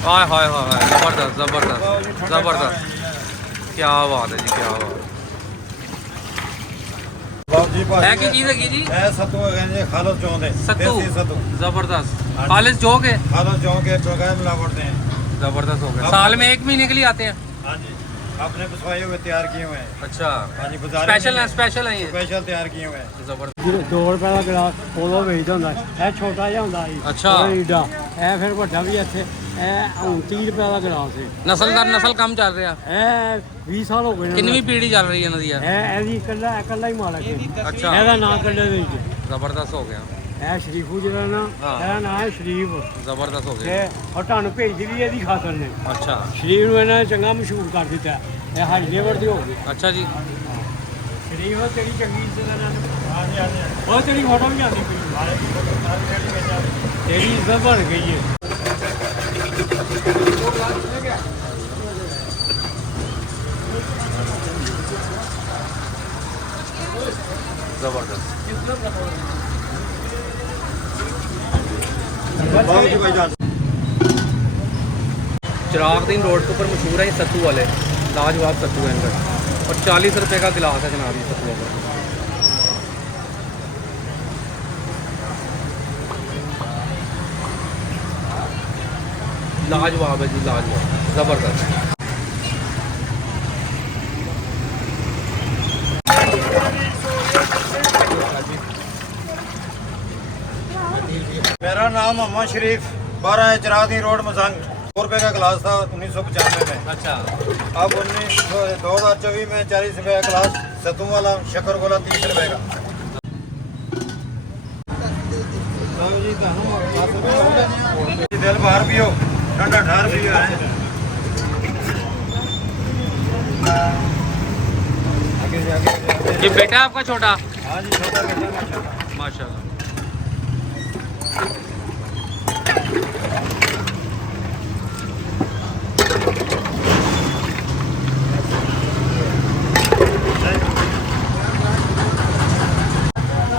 हाय हाय हाय हाय, जबरदस्त जबरदस्त जबरदस्त, क्या बात है जी, क्या बात है। की चीज़ है जी? सत्तू है खालस चौंक है, सत्तू देसी सत्तू जबरदस्त, खालिस जोक है, खालस चौंक है, बगैर मिलावट हैं। जबरदस्त हो गया। साल में 1 महीने के लिए आते हैं? हाँ जी, आपने पिसवाए हुए तैयार किए हुए हैं। अच्छा, हाँ जी, बाजार स्पेशल है, स्पेशल है ये, स्पेशल तैयार किए हुए हैं। जबरदस्त। 2 ਰੁਪਏ ਦਾ ਗਲਾਸ ਉਦੋਂ ਵੇਚਦਾ ਹੁੰਦਾ ਇਹ ਛੋਟਾ ਜਿਹਾ ਹੁੰਦਾ ਸੀ ਅੱਛਾ। ਈਡਾ ਇਹ ਫਿਰ ਵੱਡਾ ਵੀ ਇੱਥੇ ਇਹ ਹੁਣ 30 ਰੁਪਏ ਦਾ ਗਲਾਸ ਹੈ ਨਸਲ ਦਰ ਨਸਲ ਕੰਮ ਚੱਲ ਰਿਹਾ। ਇਹ 20 ਸਾਲ ਹੋ ਗਏ ਨੇ ਕਿੰਨੀ ਪੀੜੀ ਚੱਲ ਰਹੀ ਹੈ ਇਹਨਾਂ ਦੀ ਯਾਰ? ਇਹਦੀ ਇਕੱਲਾ ਹੀ ਮਾਲਕ ਹੈ ਅੱਛਾ, ਇਹਦਾ ਨਾਂ ਕੱਲੇ ਦੇ ਵਿੱਚ ਜ਼ਬਰਦਸਤ ਹੋ ਗਿਆ, ਇਹ ਸ਼ਰੀਫੂ ਜਿਹੜਾ ਨਾ ਹਾਂ। ਇਹਦਾ ਨਾਂ ਹੈ ਸ਼ਰੀਫ ਜ਼ਬਰਦਸਤ ਹੋ ਤੇ ਗਿਆ। ਉਹ ਤੁਹਾਨੂੰ ਭੇਜਦੀ ਵੀ ਇਹਦੀ ਖਾਤਰ ਨੇ ਅੱਛਾ ਸ਼ਰੀਫ ਨੂੰ ਇਹਨਾਂ ਨੇ ਚੰਗਾ ਮਸ਼ਹੂਰ ਕਰ ਦਿੱਤਾ ਇਹ ਹਾਈ ਲੇਵਰ ਦੀ ਹੋ ਗਈ ਅੱਛਾ ਜੀ, ਸ਼ਰੀਫ ਤੇਰੀ ਚੰਗੀ ਇੱਜ਼ਤ ਨਾਲ ਹਾਂ ਜੀ ਹਾਂ ਜੀ ਉਹ ਤੇਰੀ ਫੋਟੋ ਵੀ ਆਉਂਦੀ ਪਈ ਤੇਰੀ ਇੱਜ਼ਤ ਬਣ ਗਈ ਹੈ जबरदस्त। चिरागदीन रोड के ऊपर मशहूर है ये सत्तू वाले, लाजवाब सत्तू है इनका, और 40 रुपए का गिलास है जनाब ये सत्तू का। लाजवाब है जी, लाजवाब, जबरदस्त। मेरा नाम मोहम्मद शरीफ, 12 चिरागदीन रोड मजंग। 100 रुपये का गिलास था 1995 में। अच्छा, अब 2024 में 40 रुपये का गिलास सत्तू वाला, शक्कर गोला 30 रुपये का। दिल बाहर पियो, ठंडा ठार पियो है। ये बेटा है आपका छोटा? हाँ जी, छोटा बेटा माशाल्लाह।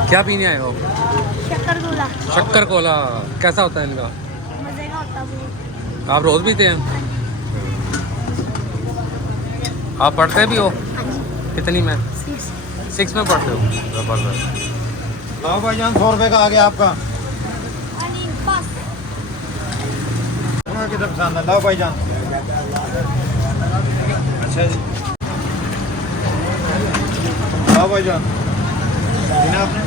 क्या पीने आए हो? शक्कर गोला शक्कर कोला कैसा होता है इनका? मजे का होता है। आप रोज पीते हैं? आप पढ़ते भी हो? कितनी में? 6 में पढ़ते हो? जबरदस्त। लाओ भाईजान, 100 रुपये का आ गया आपका। किधर पसंद है? लाओ भाईजान। अच्छा जी, लाओ भाईजान। पीना आपने?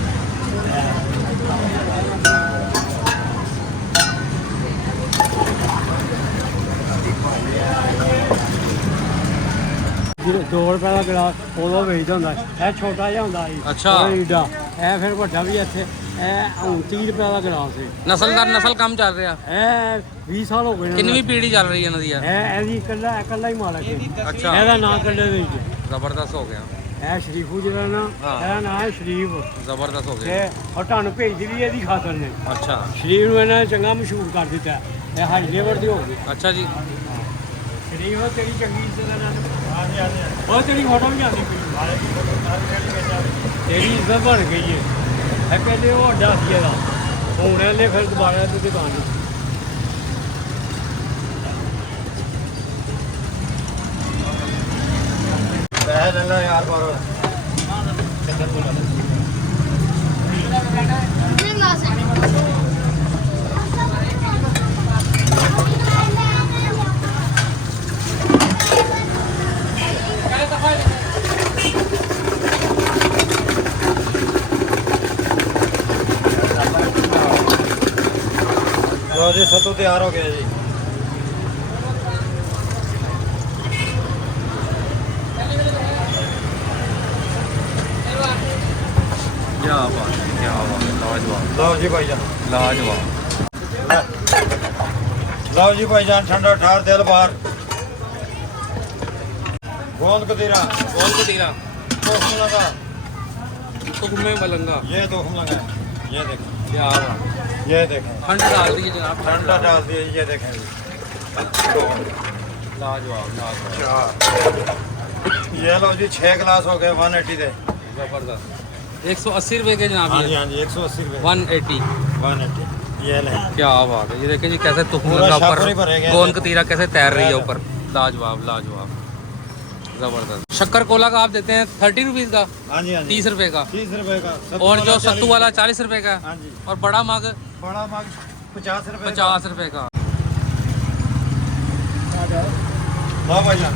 ਜਿਹੜੇ 2 ਰੁਪਏ ਦਾ ਗਲਾਸ ਉਦੋਂ ਵੇਚਦਾ ਹੁੰਦਾ ਇਹ ਛੋਟਾ ਜਿਹਾ ਹੁੰਦਾ ਸੀ ਅੱਛਾ। ਈਡਾ ਇਹ ਫਿਰ ਵੱਡਾ ਵੀ ਇੱਥੇ ਇਹ ਹੁਣ 30 ਰੁਪਏ ਦਾ ਗਲਾਸ ਹੈ ਨਸਲ ਦਰ ਨਸਲ ਕੰਮ ਚੱਲ ਰਿਹਾ। ਇਹ 20 ਸਾਲ ਹੋ ਗਏ ਨੇ ਕਿੰਨੀ ਪੀੜੀ ਚੱਲ ਰਹੀ ਹੈ ਇਹਨਾਂ ਦੀ ਯਾਰ? ਇਹਦੀ ਇਕੱਲਾ ਹੀ ਮਾਲਕ ਹੈ ਅੱਛਾ, ਇਹਦਾ ਨਾਂ ਕੱਲੇ ਦੇ ਵਿੱਚ ਜ਼ਬਰਦਸਤ ਹੋ ਗਿਆ, ਇਹ ਸ਼ਰੀਫੂ ਜਿਹੜਾ ਨਾ ਹਾਂ। ਇਹਦਾ ਨਾਂ ਹੈ ਸ਼ਰੀਫ ਜ਼ਬਰਦਸਤ ਹੋ ਤੇ ਗਿਆ। ਉਹ ਤੁਹਾਨੂੰ ਭੇਜਦੀ ਵੀ ਇਹਦੀ ਖਾਤਰ ਨੇ ਅੱਛਾ ਸ਼ਰੀਫ ਨੂੰ ਇਹਨਾਂ ਨੇ ਚੰਗਾ ਮਸ਼ਹੂਰ ਕਰ ਦਿੱਤਾ ਇਹ ਹਾਈ ਲੇਵਰ ਦੀ ਹੋ ਗਈ ਅੱਛਾ ਜੀ, ਸ਼ਰੀਫ ਤੇਰੀ ਚੰਗੀ ਇੱਜ਼ਤ ਨਾਲ ਹਾਂ ਜੀ ਹਾਂ ਜੀ ਉਹ ਤੇਰੀ ਫੋਟੋ ਵੀ ਆਉਂਦੀ ਪਈ ਤੇਰੀ ਇੱਜ਼ਤ ਬਣ ਗਈ ਹੈ ਇਹ ਕਹਿੰਦੇ ਉਹ ਅੱਡਾ ਸੀ ਇਹਦਾ ਹੁਣ ਇਹਨੇ ਫਿਰ ਦੁਬਾਰਾ ਤੇ ਦੁਕਾਨ ਨੂੰ ले लो यार बारो। लो जी, सत्तू तैयार हो गया जी। क्या बात है, क्या बात है, लाजवाब लो जी भाईजान, लाजवाब। लो जी भाईजान, ठंडा ठार दिल बाहर। गोंद कतीरा, कौन को तीरा? तोहफा लगा, तो घूमे बलंगा, ये तोहफा लगा है। ये देखें, क्या बात, ये देखें, ठंड डाल दी जनाब, ठंडा डाल दिए। ये देखें जी, लाजवाब लाजवाब, ये लो जी 6 गिलास हो गए 180 दे। जबरदस्त। 180 रुपए के जनाब हाँ जी ये, हाँ जी, 180 रुपये 180। 180। ये ले क्या बात है, ये देखें जी कैसे तुम पूरा लगा शाहपुरी ऊपर, भरे गए। गोंद कतीरा कैसे तैर रही है ऊपर। लाजवाब लाजवाब, जबरदस्त। शक्कर कोला का आप देते हैं 30 रुपीज़ का, हाँ जी हाँ जी 30 रुपए का, 30 रुपए का। सत्तू और जो वाला सत्तू 40 वाला 40 रुपए का, हाँ जी। और बड़ा मग बड़ा मग 50 रुपए 50 रुपए का। लो भाईजान।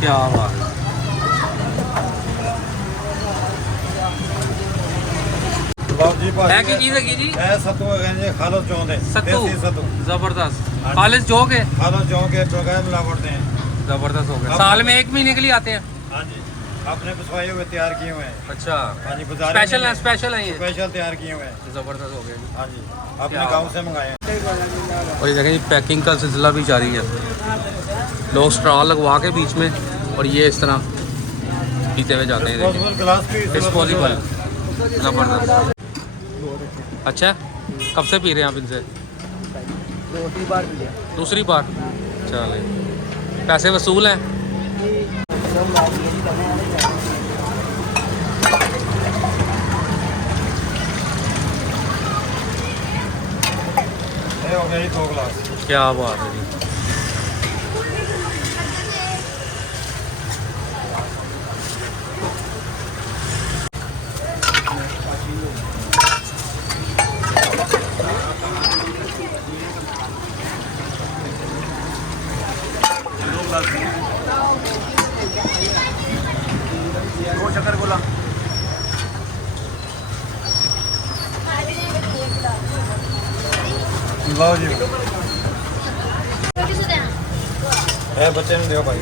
क्या बात है। लो जी भाई। है की चीज़ है की जी? है सत्तू है जी, खालो चौंदे सत्तू देसी सत्तू। जबरदस्त, हाँ जी। खालिस जोक है, खालो चौंक के बगैर मिलावट हैं। जबरदस्त हो गया। साल में 1 महीने के लिए आते हैं? हाँ जी, आपने पिसवाए हुए तैयार किए हुए हैं। अच्छा, हाँ जी, बाजार स्पेशल है, स्पेशल है ये, स्पेशल तैयार किए हुए हैं। जबरदस्त हो गया। हाँ जी, अपने क्या गांव से मंगाए हैं। और ये देखें, पैकिंग का सिलसिला भी जारी है। लोग स्टॉल लगवा के बीच में, और ये इस तरह पीते हुए जाते हैं। डिस्पोजेबल गिलास भी डिस्पोजेबल, जबरदस्त। अच्छा, कब से पी रहे हैं आप इनसे? दूसरी बार। चले, पैसे वसूल हैं? ये हो गया जी 2 गिलास। क्या बात है जी। दो शक्कर गोला। लाओ जी। है बच्चे ने दियो भाई।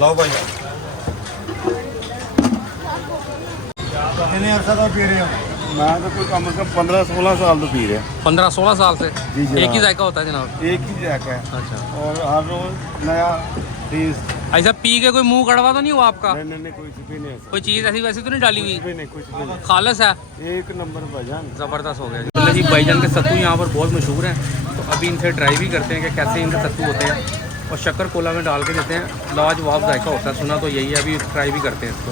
लाओ भाई। कितने अरसा तो पी रहे हो? मैं तो कोई कम से कम 15-16 साल तो पी रहा 15-16 साल से? जी जनाब। एक ही जायका होता है जनाब? एक ही जैक है अच्छा। और हर रोज नया चीज। ऐसा पी के कोई मुंह कड़वा तो नहीं हुआ आपका? नहीं कुछ भी नहीं ऐसा, कोई चीज़ ऐसी वैसी तो नहीं डाली हुई? कुछ भी नहीं कुछ भी नहीं, खालस है, एक नंबर भाईजान। ज़बरदस्त हो गया जी। मतलब जी भाईजान के सत्तू यहाँ पर बहुत मशहूर हैं, तो अभी इनसे ट्राई भी करते हैं कि कैसे इनके सत्तू होते हैं, और शक्कर कोला में डाल के देते हैं। लाजवाब जायका होता है, सुना तो यही है। अभी ट्राई भी करते हैं इसको।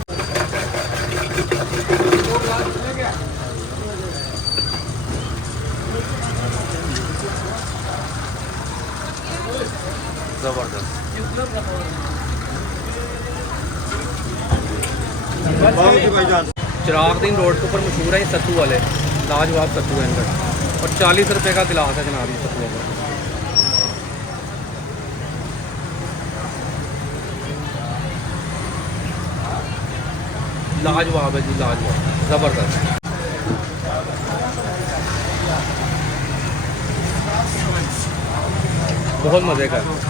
ज़बरदस्त। लाओ जी भाईजान। चिरागदीन रोड के ऊपर मशहूर है ये सत्तू वाले, लाजवाब सत्तू है इनका, और 40 रुपए का गिलास है जनाब ये सत्तू का। लाजवाब है जी, लाजवाब, ज़बरदस्त। बहुत मज़े का है।